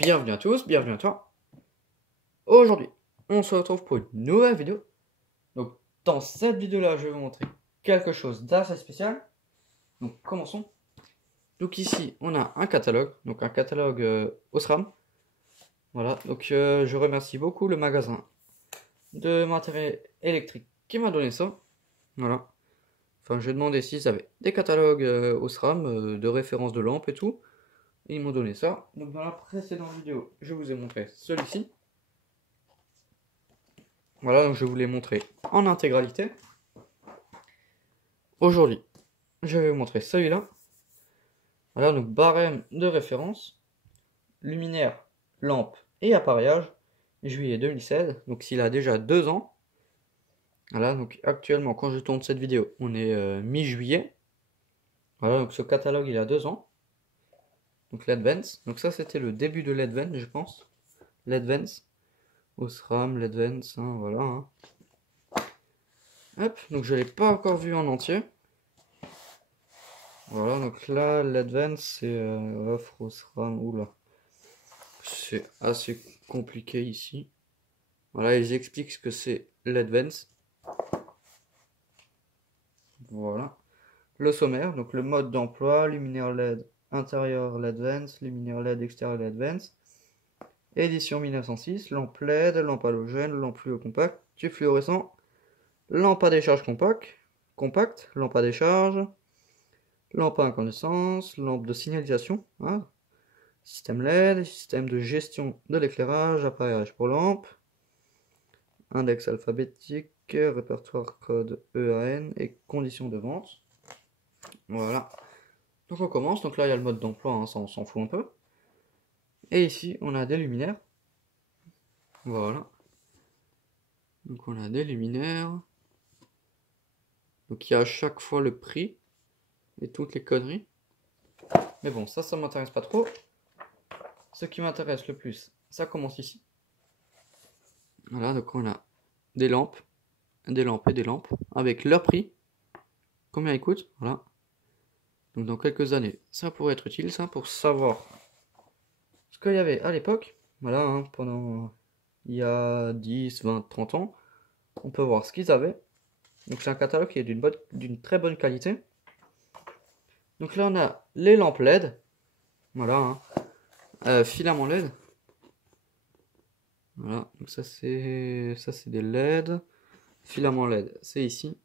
Bienvenue à tous, bienvenue à toi. Aujourd'hui, on se retrouve pour une nouvelle vidéo. Donc, dans cette vidéo-là, je vais vous montrer quelque chose d'assez spécial. Donc, commençons. Donc ici, on a un catalogue, Osram. Voilà, donc je remercie beaucoup le magasin de matériel électrique qui m'a donné ça. Voilà. Enfin, j'ai demandé s'ils avaient des catalogues Osram, de référence de lampes et tout. Et ils m'ont donné ça. Donc, dans la précédente vidéo, je vous ai montré celui-ci. Voilà, donc je vous l'ai montré en intégralité. Aujourd'hui, je vais vous montrer celui-là. Voilà, donc barème de référence, luminaire, lampe et appareillage, juillet 2016. Donc s'il a déjà 2 ans. Voilà, donc actuellement, quand je tourne cette vidéo, on est mi-juillet. Voilà, donc ce catalogue, il a 2 ans. Donc l'Advance. Donc ça, c'était le début de l'Advance, je pense. L'Advance. Osram, l'Advance, hein, voilà. Hein. Hop, donc je ne l'ai pas encore vu en entier. Voilà, donc là, l'Advance, c'est offre Osram. Oula. C'est assez compliqué ici. Voilà, ils expliquent ce que c'est l'Advance. Voilà. Le sommaire, donc le mode d'emploi, luminaire LED intérieur l'Advance, luminaire LED extérieur l'Advance. Édition 1906, lampe LED, lampe halogène, lampe fluo compact, tube fluorescent, lampe à décharge compact, lampe à décharge, lampe à incandescence, lampe de signalisation, hein, système LED, système de gestion de l'éclairage, appareillage pour lampe, index alphabétique, répertoire code EAN et conditions de vente. Voilà. Donc on commence. Donc là il y a le mode d'emploi, hein, ça on s'en fout un peu. Et ici on a des luminaires. Voilà. Donc on a des luminaires. Donc il y a à chaque fois le prix et toutes les conneries. Mais bon, ça m'intéresse pas trop. Ce qui m'intéresse le plus, ça commence ici. Voilà, donc on a des lampes et des lampes avec leur prix. Combien ils coûtent, voilà. Donc dans quelques années, ça pourrait être utile, ça, pour savoir ce qu'il y avait à l'époque. Voilà, hein, pendant il y a 10, 20, 30 ans. On peut voir ce qu'ils avaient. Donc c'est un catalogue qui est d'une très bonne qualité. Donc là on a les lampes LED. Voilà, hein. Filament LED. Voilà, donc ça c'est des LED. Filament LED, c'est ici.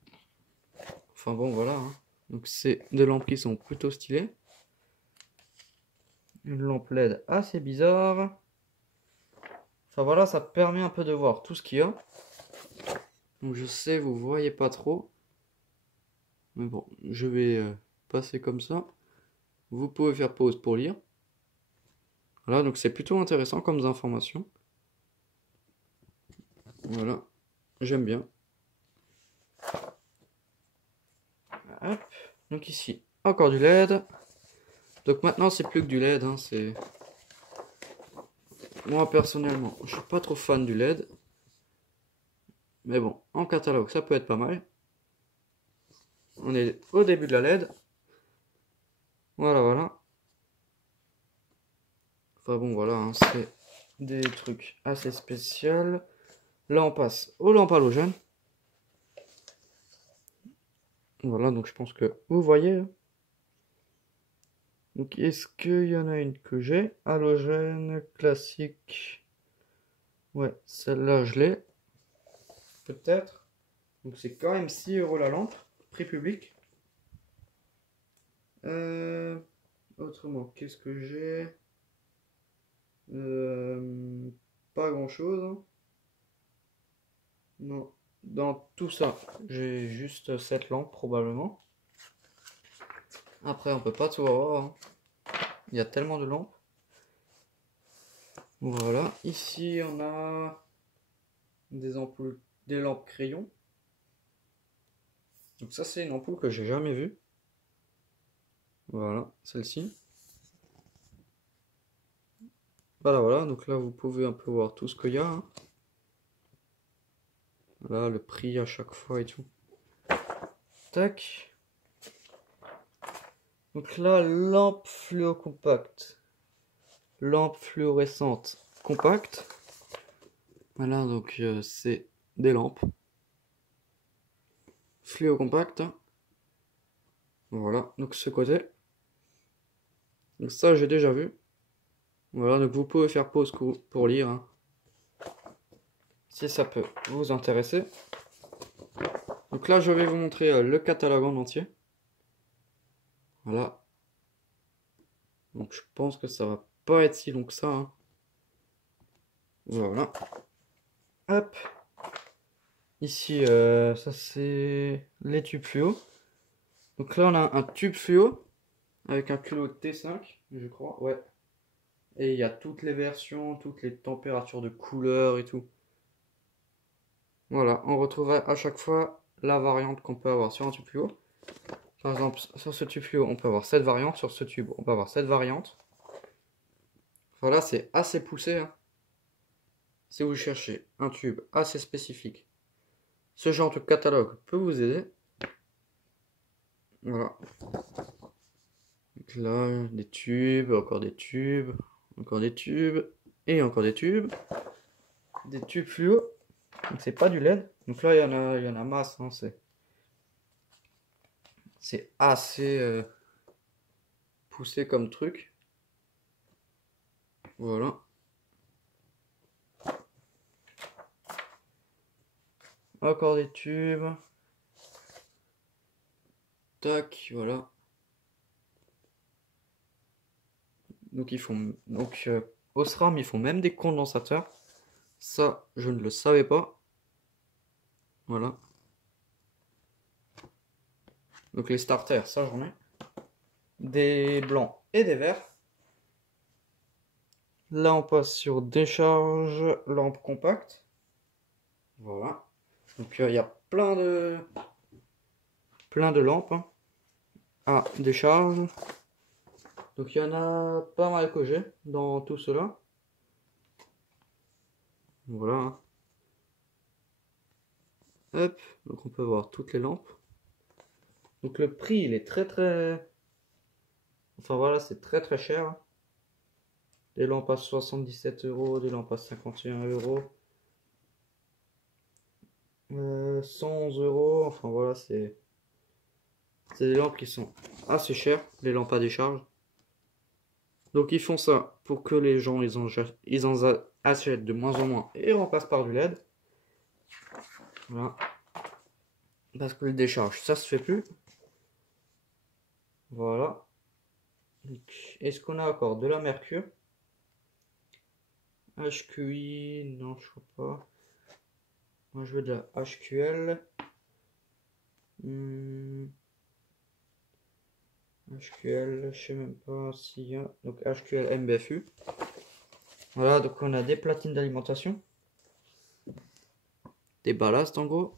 Enfin bon, voilà. Hein. Donc c'est des lampes qui sont plutôt stylées. Une lampe LED assez bizarre. Enfin voilà, ça permet un peu de voir tout ce qu'il y a. Donc je sais, vous voyez pas trop. Mais bon, je vais passer comme ça. Vous pouvez faire pause pour lire. Voilà, donc c'est plutôt intéressant comme information. Voilà, j'aime bien. Hop. Donc ici, encore du LED. Donc maintenant, c'est plus que du LED. Hein, c'est... Moi, personnellement, je suis pas trop fan du LED. Mais bon, en catalogue, ça peut être pas mal. On est au début de la LED. Voilà, voilà. Enfin bon, voilà, hein, c'est des trucs assez spéciaux. Là, on passe aux lampes halogènes. Voilà, donc je pense que vous voyez. Donc, est-ce qu'il y en a une que j'ai? Halogène classique. Ouais, celle-là, je l'ai. Peut-être. Donc, c'est quand même 6 € la lampe. Prix public. Autrement, qu'est-ce que j'ai? Pas grand-chose. Non. Dans tout ça, j'ai juste cette lampe probablement. Après, on peut pas tout avoir. Hein. Il y a tellement de lampes. Voilà. Ici, on a des ampoules, des lampes crayons. Donc ça, c'est une ampoule que j'ai jamais vue. Voilà, celle-ci. Voilà, voilà. Donc là, vous pouvez un peu voir tout ce qu'il y a. Hein. Là, le prix à chaque fois et tout. Tac. Donc là, lampe fluo compact. lampe fluorescente compacte. Voilà, donc c'est des lampes fluo compactes. Voilà, donc ce côté. Donc ça, j'ai déjà vu. Voilà, donc vous pouvez faire pause pour lire, hein, si ça peut vous intéresser. Donc là, je vais vous montrer le catalogue en entier. Voilà. Donc je pense que ça va pas être si long que ça, hein. Voilà. Hop. Ici, ça c'est les tubes fluo. Donc là, on a un tube fluo avec un culot T5, je crois. Ouais. Et il y a toutes les versions, toutes les températures de couleur et tout. Voilà, on retrouverait à chaque fois la variante qu'on peut avoir sur un tube fluo. Par exemple, sur ce tube fluo, on peut avoir cette variante. Sur ce tube, on peut avoir cette variante. Voilà, c'est assez poussé, hein. Si vous cherchez un tube assez spécifique, ce genre de catalogue peut vous aider. Voilà. Donc là, des tubes, encore des tubes, encore des tubes, et encore des tubes. Des tubes fluo. Donc c'est pas du LED. Donc là, il y en a masse, hein, c'est assez poussé comme truc. Voilà. Encore des tubes. Tac, voilà. Donc Osram, ils font même des condensateurs. Ça, je ne le savais pas. Voilà. Donc les starters, ça j'en ai. Des blancs et des verts. Là, on passe sur décharge, lampe compacte. Voilà. Donc il y a plein de lampes, hein, à décharge. Donc il y en a pas mal que j'ai dans tout cela. Voilà, hein. Hop, donc on peut voir toutes les lampes. Donc le prix, il est très... Enfin voilà, c'est très cher. Des lampes à 77 €, des lampes à 51 €. 100 €, enfin voilà, c'est des lampes qui sont assez chères, les lampes à décharge. Donc ils font ça pour que les gens ils en achètent de moins en moins et remplacent par du LED. Voilà. Parce que le décharge, ça se fait plus. Voilà. Est-ce qu'on a encore de la mercure? HQI, non, je crois pas. Moi, je veux de la HQL. HQL, je sais même pas s'il y a. Donc, HQL MBFU. Voilà, donc on a des platines d'alimentation. Des ballasts, en gros.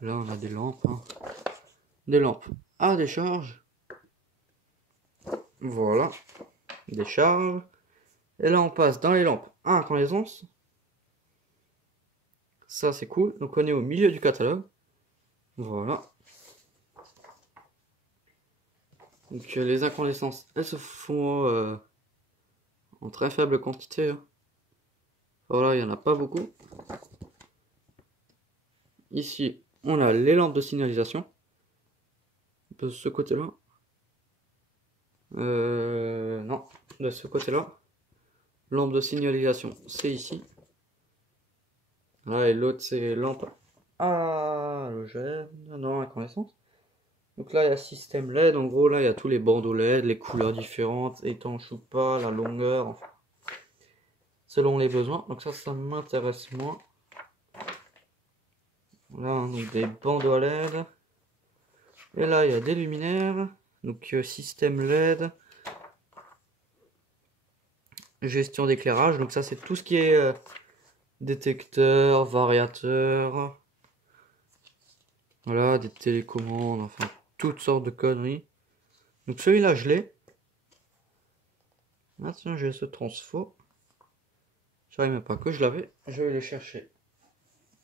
Là, on a des lampes, hein. Des lampes à décharge. Voilà. Décharge. Et là, on passe dans les lampes à incandescence. Ça, c'est cool. Donc, on est au milieu du catalogue. Voilà. Donc, les incandescences, elles se font en très faible quantité, hein. Voilà, il n'y en a pas beaucoup. Ici, on a les lampes de signalisation. De ce côté-là. Non, de ce côté-là. Lampe de signalisation, c'est ici. Là, et l'autre, c'est lampe halogène. Non, incandescence. Donc là, il y a système LED. En gros, là, il y a tous les bandeaux LED, les couleurs différentes, étanches ou pas, la longueur, enfin, selon les besoins. Donc ça m'intéresse moins. Là, donc des bandeaux à LED. Et là, il y a des luminaires. Donc système LED. Gestion d'éclairage. Donc ça, c'est tout ce qui est détecteur, variateur. Voilà, des télécommandes, enfin, toutes sortes de conneries. Donc celui-là, je l'ai. Ah tiens, j'ai ce transfo. Je savais même pas que je l'avais. Je vais les chercher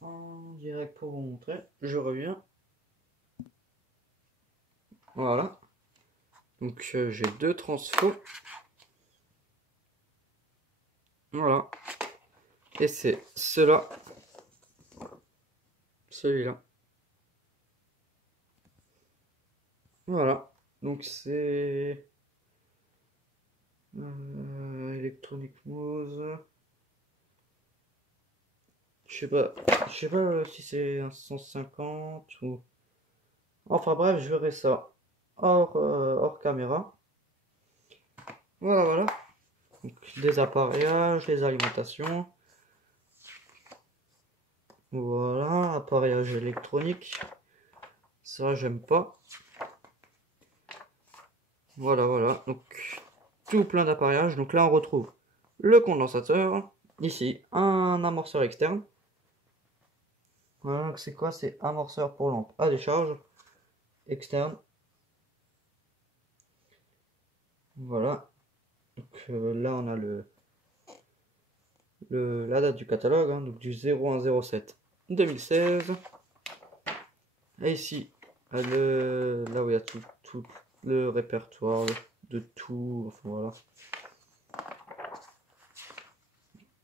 en direct pour vous montrer. Je reviens. Voilà. Donc j'ai deux transfos. Voilà. Et c'est celui-là. Voilà. Donc c'est Electronic Mose. Je sais pas si c'est un 150 ou. Enfin bref, je verrai ça hors caméra. Voilà, voilà. Donc, des appareillages, les alimentations. Voilà, appareillage électronique. Ça, j'aime pas. Voilà, voilà. Donc, tout plein d'appareillages. Donc là, on retrouve le condensateur. Ici, un amorceur externe. Voilà, c'est quoi? C'est amorceur pour lampe à décharge externe. Voilà. Donc là, on a la date du catalogue, hein, donc du 01/07 2016. Et ici, là où il y a tout le répertoire de tout. Enfin, voilà.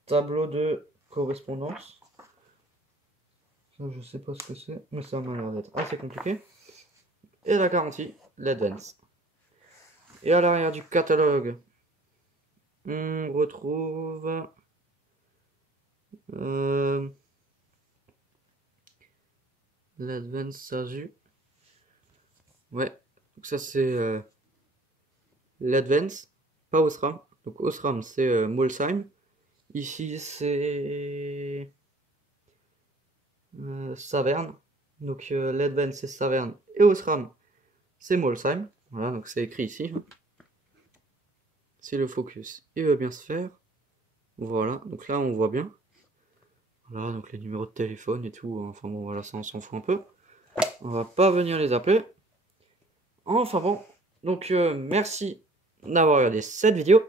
Tableau de correspondance. Ça, je sais pas ce que c'est, mais ça m'a l'air d'être assez compliqué. Et la garantie, l'Advance. Et à l'arrière du catalogue, on retrouve l'Advance Sasu. Ouais, donc ça c'est l'Advance, pas Osram. Donc Osram c'est Molsheim. Ici c'est Saverne. Donc l'Advance c'est Saverne et Osram c'est Molsheim. Voilà, donc c'est écrit ici. Si le focus il veut bien se faire. Voilà, donc là on voit bien. Voilà, donc les numéros de téléphone et tout. Enfin bon, voilà, ça on s'en fout un peu. On va pas venir les appeler. Enfin bon, donc merci d'avoir regardé cette vidéo.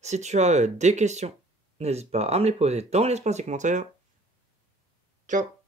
Si tu as des questions, n'hésite pas à me les poser dans l'espace des commentaires. Ciao!